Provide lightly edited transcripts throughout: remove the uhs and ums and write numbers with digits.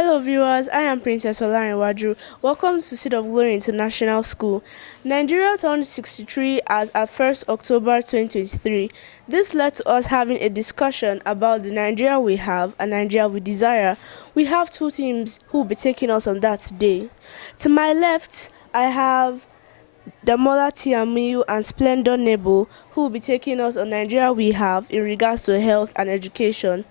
Hello viewers, I am Princess Olarinwaju. Welcome to Seed of Glory International School. Nigeria turned 63 as at 1st October 2023. This led to us having a discussion about the Nigeria we have and Nigeria we desire. We have two teams who will be taking us on that today. To my left, I have Damola Tiamiyu and Splendor Nebo, who will be taking us on Nigeria we have in regards to health and education.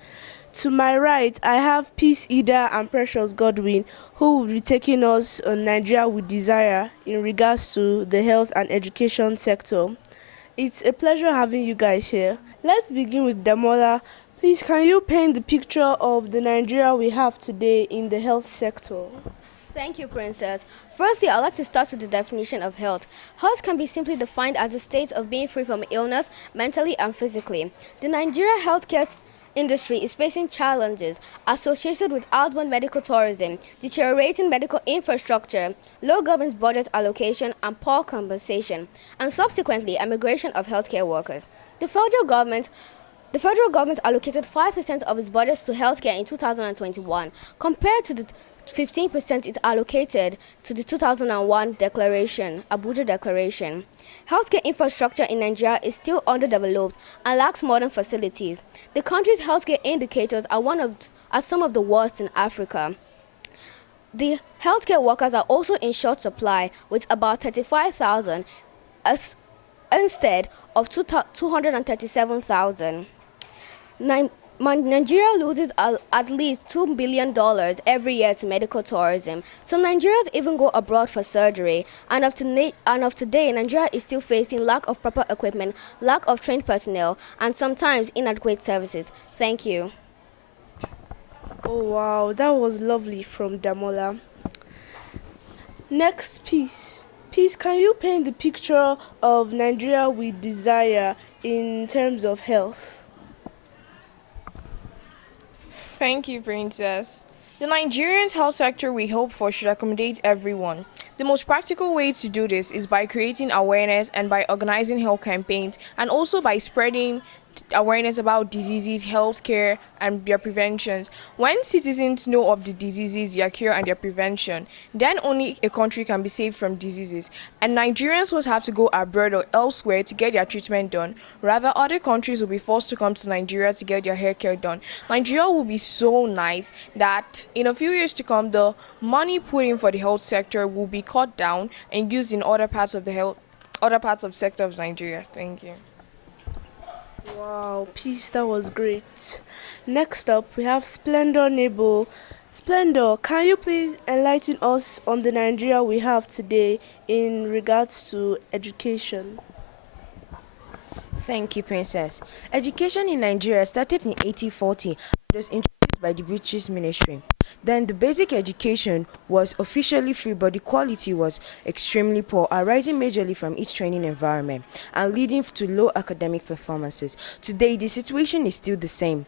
To my right, I have Peace Ida and Precious Godwin, who will be taking us on Nigeria we desire in regards to the health and education sector. It's a pleasure having you guys here. Let's begin with Damola. Please, can you paint the picture of the Nigeria we have today in the health sector? Thank you, Princess. Firstly, I'd like to start with the definition of health. Health can be simply defined as a state of being free from illness, mentally and physically. The Nigeria healthcare industry is facing challenges associated with outbound medical tourism, deteriorating medical infrastructure, low government budget allocation, and poor compensation, and subsequently, emigration of healthcare workers. The federal government allocated 5% of its budget to healthcare in 2021, compared to the 15% it allocated to the 2001 declaration, Abuja Declaration. Healthcare infrastructure in Nigeria is still underdeveloped and lacks modern facilities. The country's healthcare indicators are some of the worst in Africa. The healthcare workers are also in short supply, with about 35,000 instead of 237,000. Nigeria loses at least $2 billion every year to medical tourism. Some Nigerians even go abroad for surgery. And of today, Nigeria is still facing lack of proper equipment, lack of trained personnel, and sometimes inadequate services. Thank you. Oh wow, that was lovely from Damola. Next piece. Please, can you paint the picture of Nigeria we desire in terms of health? Thank you, Princess. The Nigerian health sector we hope for should accommodate everyone. The most practical way to do this is by creating awareness and by organizing health campaigns, and also by spreading awareness about diseases, healthcare, and their preventions. When citizens know of the diseases, their cure, and their prevention, then only a country can be saved from diseases. And Nigerians won't have to go abroad or elsewhere to get their treatment done. Rather, other countries will be forced to come to Nigeria to get their hair care done. Nigeria will be so nice that in a few years to come, the money put in for the health sector will be cut down and used in other parts of sector of Nigeria. Thank you. Wow, Peace, that was great. Next up, we have Splendor Nebo. Splendor, can you please enlighten us on the Nigeria we have today in regards to education? Thank you, Princess. Education in Nigeria started in 1840 and was introduced by the British ministry. Then the basic education was officially free, but the quality was extremely poor, arising majorly from its training environment and leading to low academic performances. Today, the situation is still the same.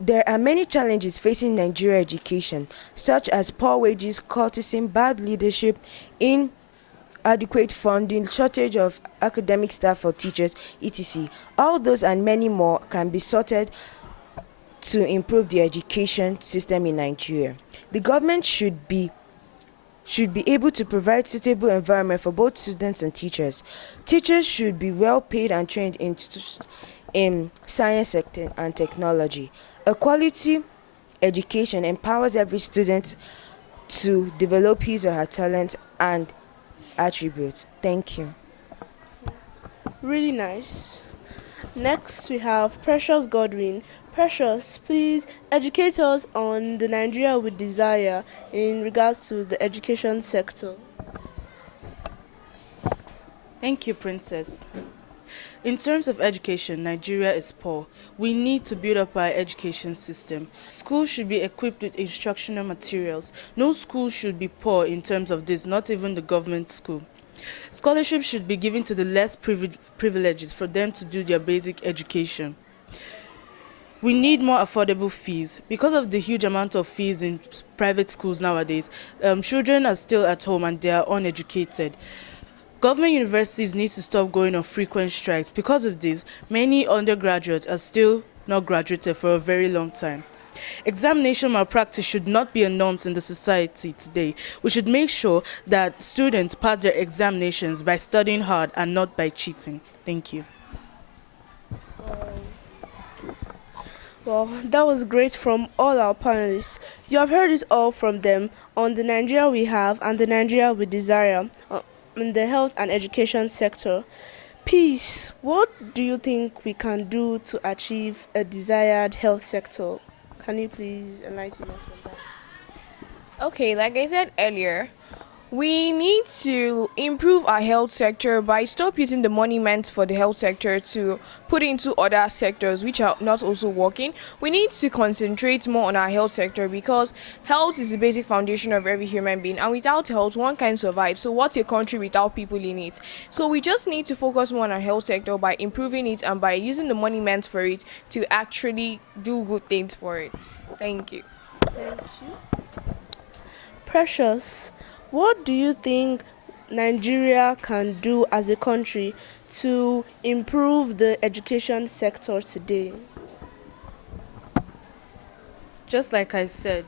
There are many challenges facing Nigeria education, such as poor wages, cultism, bad leadership, inadequate funding, shortage of academic staff for teachers, etc. All those and many more can be sorted to improve the education system in Nigeria. The government should be able to provide suitable environment for both students and teachers. Teachers should be well paid and trained in science and technology. A quality education empowers every student to develop his or her talent and attributes. Thank you. Really nice. Next, we have Precious Godwin. Precious, please educate us on the Nigeria we desire in regards to the education sector. Thank you, Princess. In terms of education, Nigeria is poor. We need to build up our education system. Schools should be equipped with instructional materials. No school should be poor in terms of this, not even the government school. Scholarships should be given to the less privileged for them to do their basic education. We need more affordable fees. Because of the huge amount of fees in private schools nowadays, children are still at home and they are uneducated. Government universities need to stop going on frequent strikes. Because of this, many undergraduates are still not graduated for a very long time. Examination malpractice should not be a norm in the society today. We should make sure that students pass their examinations by studying hard and not by cheating. Thank you. Well, that was great from all our panelists. You have heard it all from them on the Nigeria we have and the Nigeria we desire in the health and education sector. Peace, what do you think we can do to achieve a desired health sector? Can you please enlighten us on that? Okay, like I said earlier, we need to improve our health sector by stop using the money meant for the health sector to put into other sectors which are not also working. We need to concentrate more on our health sector because health is the basic foundation of every human being, and without health one can't survive. So what's a country without people in it? So we just need to focus more on our health sector by improving it and by using the money meant for it to actually do good things for it. Thank you. Thank you. Precious, what do you think Nigeria can do as a country to improve the education sector today? Just like I said,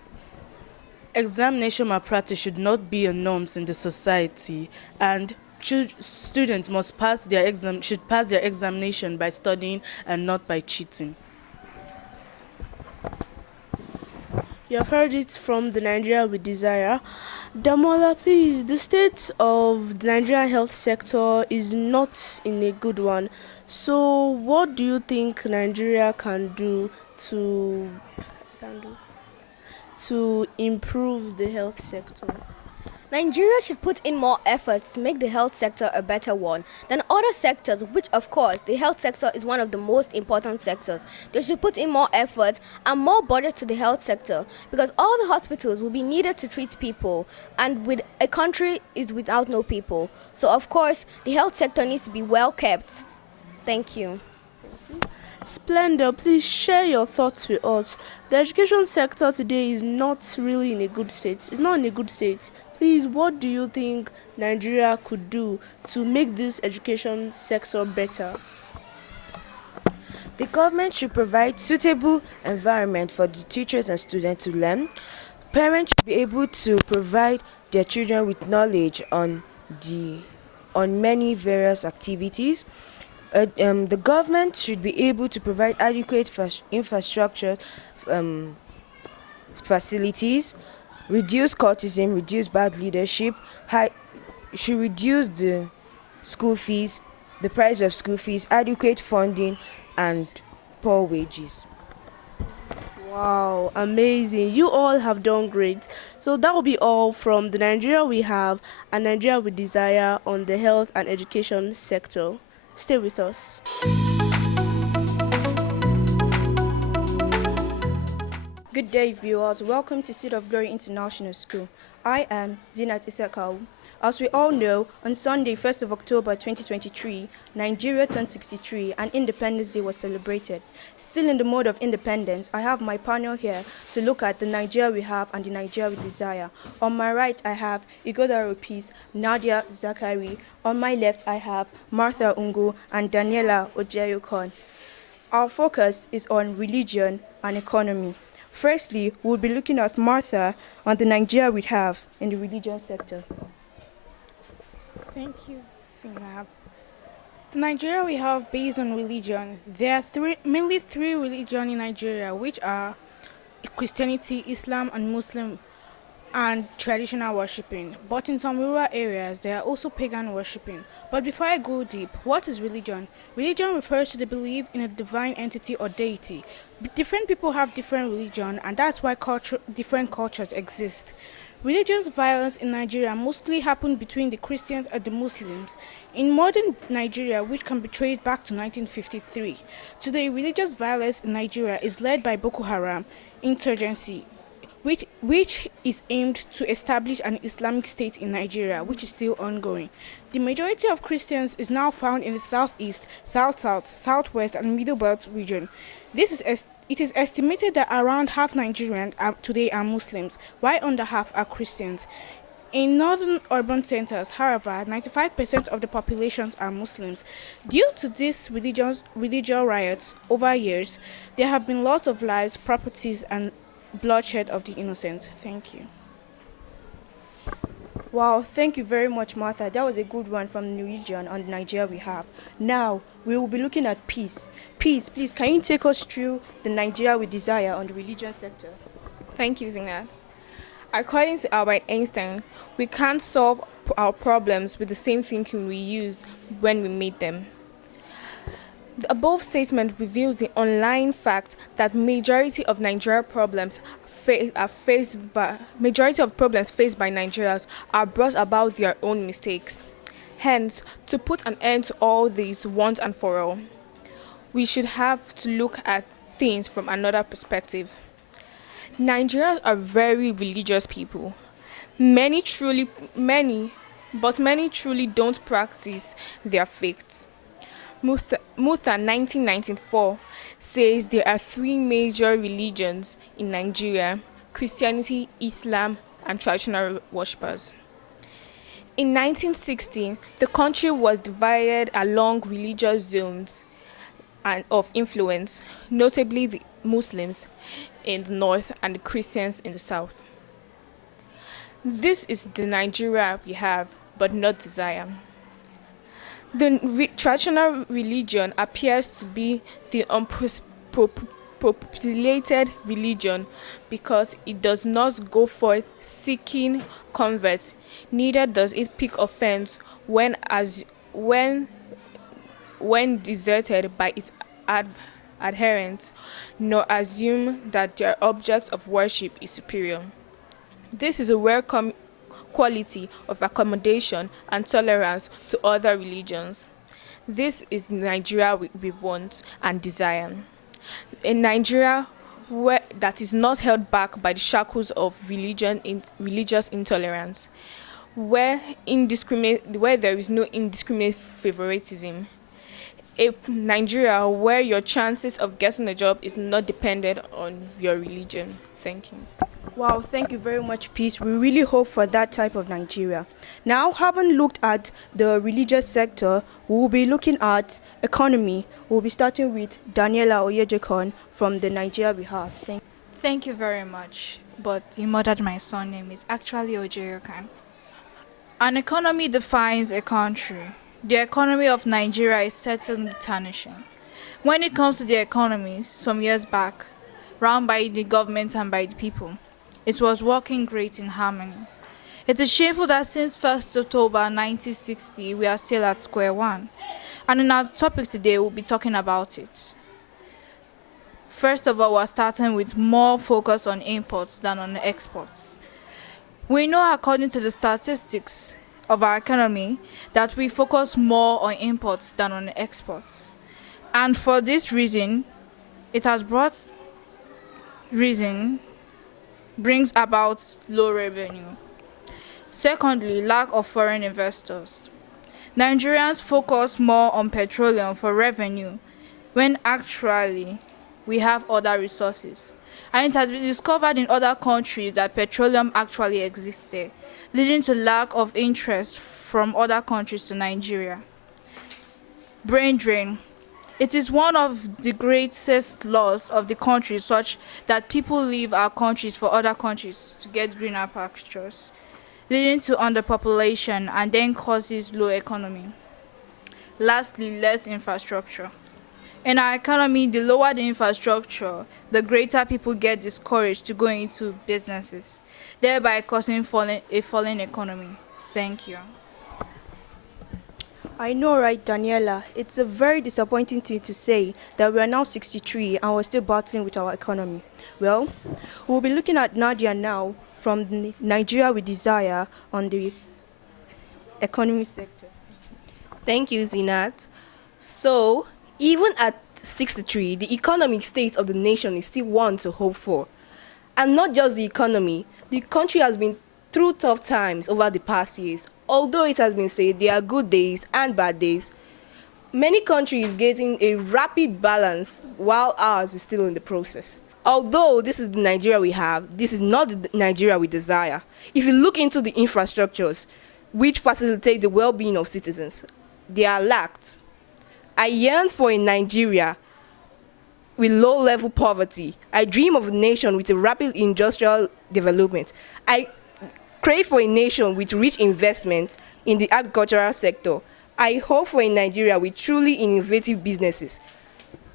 examination malpractice should not be a norm in the society, and students must should pass their examination by studying and not by cheating. You have heard it from the Nigeria we desire. Damola, please, the state of the Nigerian health sector is not in a good one. So what do you think Nigeria can do to improve the health sector? Nigeria should put in more efforts to make the health sector a better one than other sectors, which of course the health sector is one of the most important sectors. They should put in more effort and more budget to the health sector because all the hospitals will be needed to treat people, and with a country is without no people. So of course the health sector needs to be well kept. Thank you. Splendor, please share your thoughts with us. The education sector today is not really in a good state. It's not in a good state. Please, what do you think Nigeria could do to make this education sector better? The government should provide suitable environment for the teachers and students to learn. Parents should be able to provide their children with knowledge on many various activities. The government should be able to provide adequate infrastructure facilities, reduce cultism, reduce bad leadership, should reduce the school fees, the price of school fees, adequate funding, and poor wages. Wow, amazing. You all have done great. So that will be all from the Nigeria we have and Nigeria we desire on the health and education sector. Stay with us. Good day, viewers. Welcome to Seed of Glory International School. I am Zinat Isakau. As we all know, on Sunday, 1st of October 2023, Nigeria turned 63 and Independence Day was celebrated. Still in the mode of independence, I have my panel here to look at the Nigeria we have and the Nigeria we desire. On my right, I have Igodaro Peace, Nadia Zakari. On my left, I have Martha Ungu and Daniela Ojayokon. Our focus is on religion and economy. Firstly, we'll be looking at Martha on the Nigeria we have in the religion sector. Thank you, Zainab. The Nigeria we have based on religion. There are mainly three religions in Nigeria, which are Christianity, Islam, and Muslim, and traditional worshipping. But in some rural areas, there are also pagan worshipping. But before I go deep, what is religion? Religion refers to the belief in a divine entity or deity. Different people have different religion, and that's why different cultures exist. Religious violence in Nigeria mostly happened between the Christians and the Muslims. In modern Nigeria, which can be traced back to 1953, today religious violence in Nigeria is led by Boko Haram insurgency, which is aimed to establish an Islamic state in Nigeria, which is still ongoing. The majority of Christians is now found in the southeast, south-south, southwest, and middle belt region. It is estimated that around half Nigerians today are Muslims, while under half are Christians. In northern urban centers, however, 95% of the populations are Muslims. Due to these religious riots over years, there have been loss of lives, properties, and bloodshed of the innocent. Thank you. Wow, thank you very much, Martha. That was a good one from the region and Nigeria we have. Now, we will be looking at peace. Peace, please, can you take us through the Nigeria we desire on the religion sector? Thank you, Zina. According to Albert Einstein, we can't solve our problems with the same thinking we used when we made them. The above statement reveals the online fact that majority of problems faced by Nigerians are brought about their own mistakes. Hence, to put an end to all these once and for all, we should have to look at things from another perspective. Nigerians are very religious people. Many truly don't practice their faith. Mutha 1994 says there are three major religions in Nigeria: Christianity, Islam, and traditional worshippers. In 1960, the country was divided along religious zones and of influence, notably the Muslims in the north and the Christians in the south. This is the Nigeria we have, but not desire. The traditional religion appears to be the unpopulated religion because it does not go forth seeking converts, neither does it pick offense when deserted by its adherents, nor assume that their object of worship is superior. This is a rare quality of accommodation and tolerance to other religions. This is the Nigeria we want and desire. A Nigeria that is not held back by the shackles of religious intolerance, where there is no indiscriminate favoritism. A Nigeria where your chances of getting a job is not dependent on your religion. Thank you. Wow, thank you very much, Peace. We really hope for that type of Nigeria. Now, having looked at the religious sector, we will be looking at economy. We'll be starting with Daniela Oyejekon from the Nigeria we have. Thank you very much. But you murdered my surname. Is actually Ojeyokan. An economy defines a country. The economy of Nigeria is certainly tarnishing. When it comes to the economy, some years back, run by the government and by the people, it was working great in harmony. It is shameful that since 1st October 1960, we are still at square one. And in our topic today, we'll be talking about it. First of all, we're starting with more focus on imports than on exports. We know, according to the statistics of our economy, that we focus more on imports than on exports. And for this reason, brings about low revenue. Secondly, lack of foreign investors. Nigerians focus more on petroleum for revenue when actually we have other resources. And it has been discovered in other countries that petroleum actually exists there, leading to lack of interest from other countries to Nigeria. Brain drain. It is one of the greatest loss of the country, such that people leave our countries for other countries to get greener pastures, leading to underpopulation and then causes low economy. Lastly, less infrastructure. In our economy, the lower the infrastructure, the greater people get discouraged to go into businesses, thereby causing a falling economy. Thank you. I know, right, Daniela? It's a very disappointing thing to say that we are now 63 and we're still battling with our economy. Well, we'll be looking at Nadia now from the Nigeria we desire on the economy sector. Thank you, Zinat. So, even at 63, the economic state of the nation is still one to hope for. And not just the economy, the country has been through tough times over the past years. Although it has been said there are good days and bad days, many countries getting a rapid balance while ours is still in the process. Although this is the Nigeria we have, this is not the Nigeria we desire. If you look into the infrastructures which facilitate the well-being of citizens, they are lacked. I yearn for a Nigeria with low-level poverty. I dream of a nation with a rapid industrial development. I crave for a nation with rich investment in the agricultural sector. I hope for a Nigeria with truly innovative businesses.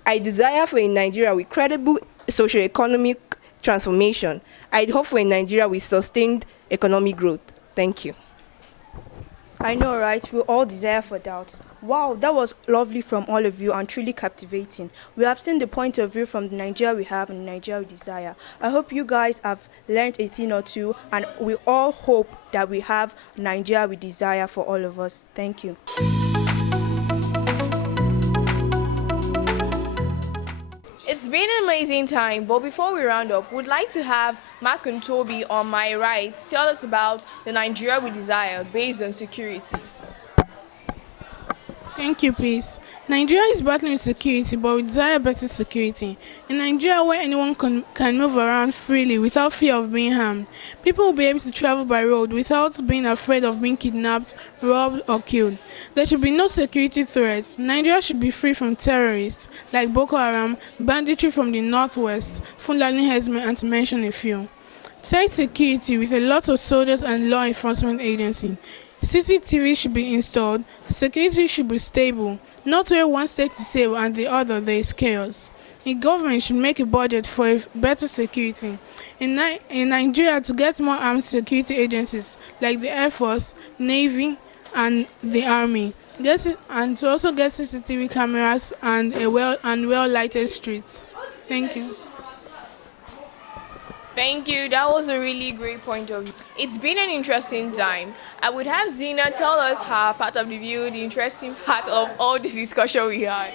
I desire for a Nigeria with credible socio-economic transformation. I hope for a Nigeria with sustained economic growth. Thank you. I know, right? We all desire for that. Wow, that was lovely from all of you and truly captivating. We have seen the point of view from the Nigeria we have and the Nigeria we desire. I hope you guys have learned a thing or two, and we all hope that we have Nigeria we desire for all of us. Thank you. It's been an amazing time, but before we round up, we'd like to have Mark and Toby on my right tell us about the Nigeria we desire based on security. Thank you, Peace. Nigeria is battling security, but we desire better security. In Nigeria, where anyone can move around freely without fear of being harmed, people will be able to travel by road without being afraid of being kidnapped, robbed, or killed. There should be no security threats. Nigeria should be free from terrorists like Boko Haram, banditry from the northwest, Fulani herdsmen, and to mention a few. Tight security with a lot of soldiers and law enforcement agencies. CCTV should be installed. Security should be stable, not where one state is safe and the other there is chaos. The government should make a budget for better security. In Nigeria, to get more armed security agencies like the Air Force, Navy, and the Army, and to also get CCTV cameras and well-lighted streets. Thank you. Thank you. That was a really great point of view. It's been an interesting time. I would have Zina tell us her part of the view, the interesting part of all the discussion we had.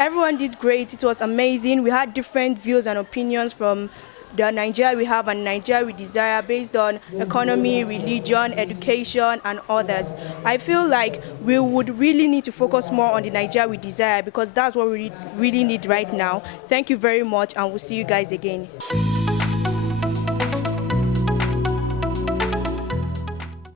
Everyone did great. It was amazing. We had different views and opinions from the Nigeria we have and Nigeria we desire based on economy, religion, education, and others. I feel like we would really need to focus more on the Nigeria we desire because that's what we really need right now. Thank you very much, and we'll see you guys again.